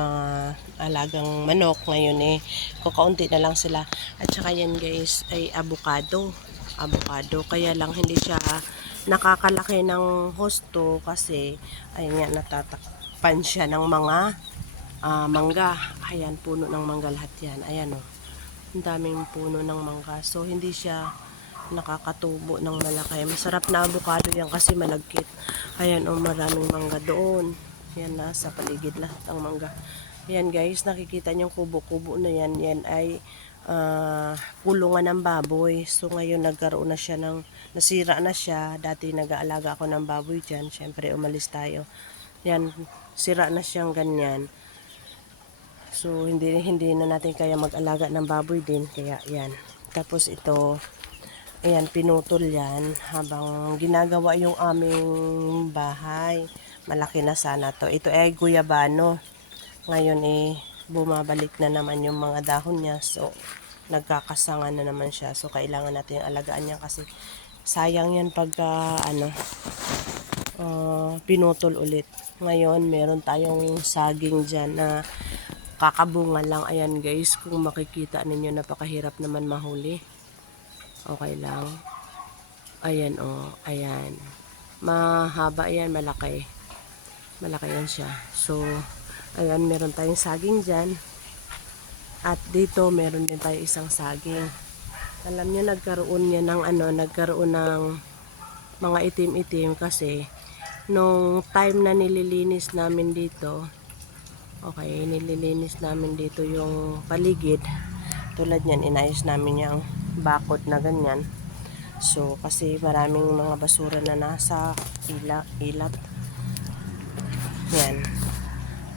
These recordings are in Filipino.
mga alagang manok. Ngayon kukaunti na lang sila. At saka yan guys ay avocado. Kaya lang hindi siya nakakalaki ng husto kasi ayun nga, natatakpan siya ng mga mangga. Ayan, puno ng mangga lahat yan. Ayan o, ang daming puno ng mangga. So hindi siya nakakatubo ng malaki. Masarap na avocado yan kasi malagkit. Ayan o, maraming mangga doon. Yan, nasa paligid lahat ang mangga. Ayan guys, nakikita niyong kubo-kubo na yan. Yan ay kulungan ng baboy. So ngayon nagkaroon na siya nasira na siya. Dati nag-aalaga ako ng baboy dyan. Syempre umalis tayo. Yan, sira na siyang ganyan. So hindi na natin kaya mag-alaga ng baboy din. Kaya yan. Tapos ito, ayan, pinutol yan habang ginagawa yung aming bahay. Malaki na sana to. Ito ay guyabano. Ngayon bumabalik na naman yung mga dahon niya. So nagkakasanga na naman siya. So kailangan natin alagaan niya kasi sayang yan pagka pinutol ulit. Ngayon meron tayong saging dyan na kakabunga lang. Ayan guys, kung makikita ninyo, napakahirap naman mahuli. Okay lang. Ayan o, ayan. Mahaba yan, malaki. Malaki yan siya. So, ayan, meron tayong saging dyan. At dito, meron din tayong isang saging. Alam nyo, nagkaroon ng mga itim-itim kasi nung time na nililinis namin dito, okay, nililinis namin dito yung paligid. Tulad yan, inayos namin yung bakod na ganyan. So, kasi maraming mga basura na nasa ilat. Yan.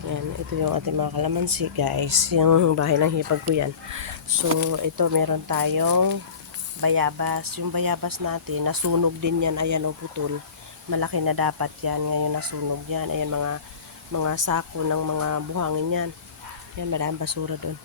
Yan, ito yung ating mga kalamansi guys. Yung bahay ng hipag ko yan. So, ito meron tayong bayabas. Yung bayabas natin, nasunog din yan. Ayan o, putol. Malaki na dapat yan. Ngayon nasunog yan. Ayan, mga sako ng mga buhangin yan. Yan, maraming basura doon.